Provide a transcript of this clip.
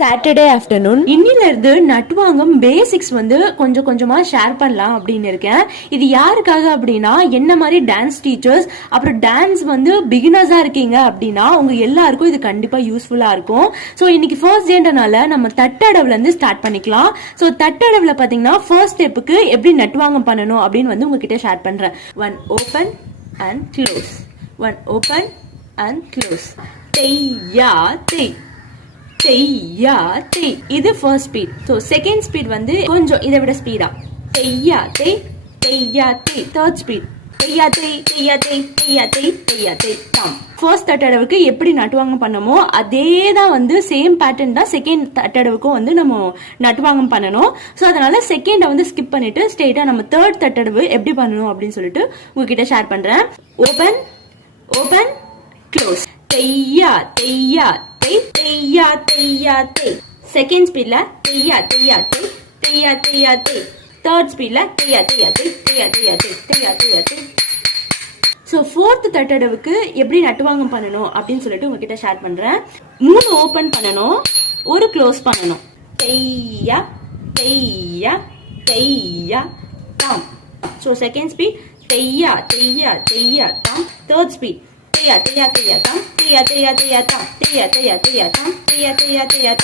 Saturday afternoon இன்னில இருந்து நட்வாங்கம் basics வந்து கொஞ்சம் கொஞ்சமா ஷேர் பண்ணலாம் அப்படின்னு இருக்கேன். இது யாருக்காக அப்படின்னா என்ன மாதிரி டான்ஸ் டீச்சர்ஸ் அப்புறம் டான்ஸ் வந்து பிகினர்ஸா இருக்கீங்க அப்படின்னா உங்க எல்லாருக்கும் இது கண்டிப்பா யூஸ்ஃபுல்லா இருக்கும். ஸோ இன்னைக்கு ஃபர்ஸ்ட் டேன்றனால நம்ம தட்டடவுல இருந்து ஸ்டார்ட் பண்ணிக்கலாம். ஸோ தட்டடவுல பாத்தீங்கன்னா ஃபர்ஸ்ட் ஸ்டெப்புக்கு எப்படி நட்வாங்கம் பண்ணணும் அப்படின்னு வந்து உங்ககிட்ட ஷேர் பண்றேன். One open and close, one open and close, தெய்யா தெய் தெய்யா தெய். இது first speed. So second speed வந்து கொஞ்சம் இதை விட ஸ்பீடா தெய்யா தெய் தெய்யா தெய். தேர்ட் ஸ்பீட் தெய்யா தெய் தெய்யா தெய் தெய்யா தெய் தெய்யா தெய் டாம். ஃபர்ஸ்ட் தட்டடவுக்கு எப்படி நட்டுவாங்கம் பண்ணமோ அதே தான் வந்து சேம் பேட்டர்ன் தான் செகண்ட் தட்டடவுக்கும் வந்து நம்ம நட்டுவாங்கம் பண்ணணும். ஸோ அதனால செகண்டை வந்து ஸ்கிப் பண்ணிட்டு ஸ்ட்ரெயிட்டா நம்ம தேர்ட் தட்டடவு எப்படி பண்ணணும் அப்படின்னு சொல்லிட்டு உங்ககிட்ட ஷேர் பண்றேன். ஓபன் ஓபன் க்ளோஸ், தெய்யா தெய்யா தெய் தெய்யா தெய்யா தெய். செகண்ட் ஸ்பீட்ல தெய்யா தெய்யா தெய் தெய்யா தெய்யா தெய். தேர்ட் ஸ்பீட்ல தெய்யா தெய்யா தெய் தெய்யா தெய்யா தெய் தெய்யா தெய்யா தெய். ஸோ ஃபோர்த் தட்டடவுக்கு எப்படி நட்டுவாங்கம் பண்ணணும் அப்படின்னு சொல்லிட்டு உங்ககிட்ட ஷேர் பண்றேன். 3 ஓபன் பண்ணணும், 1 க்ளோஸ் பண்ணணும். தெய்யா தெய்யா தெய்யா டாம். ஸோ செகண்ட் ஸ்பீட் தெய்யா தெய்யா தெய்யா டாம். தேர்ட் ஸ்பீட் தெய்யா தெய்யா தெய்யா டாம் தெய்யா தெய்யா தெய்யா டாம் தெய்யா தெய்யா தெய்யா டாம் தெய்யா தெய்யா தெய்யா டாம்.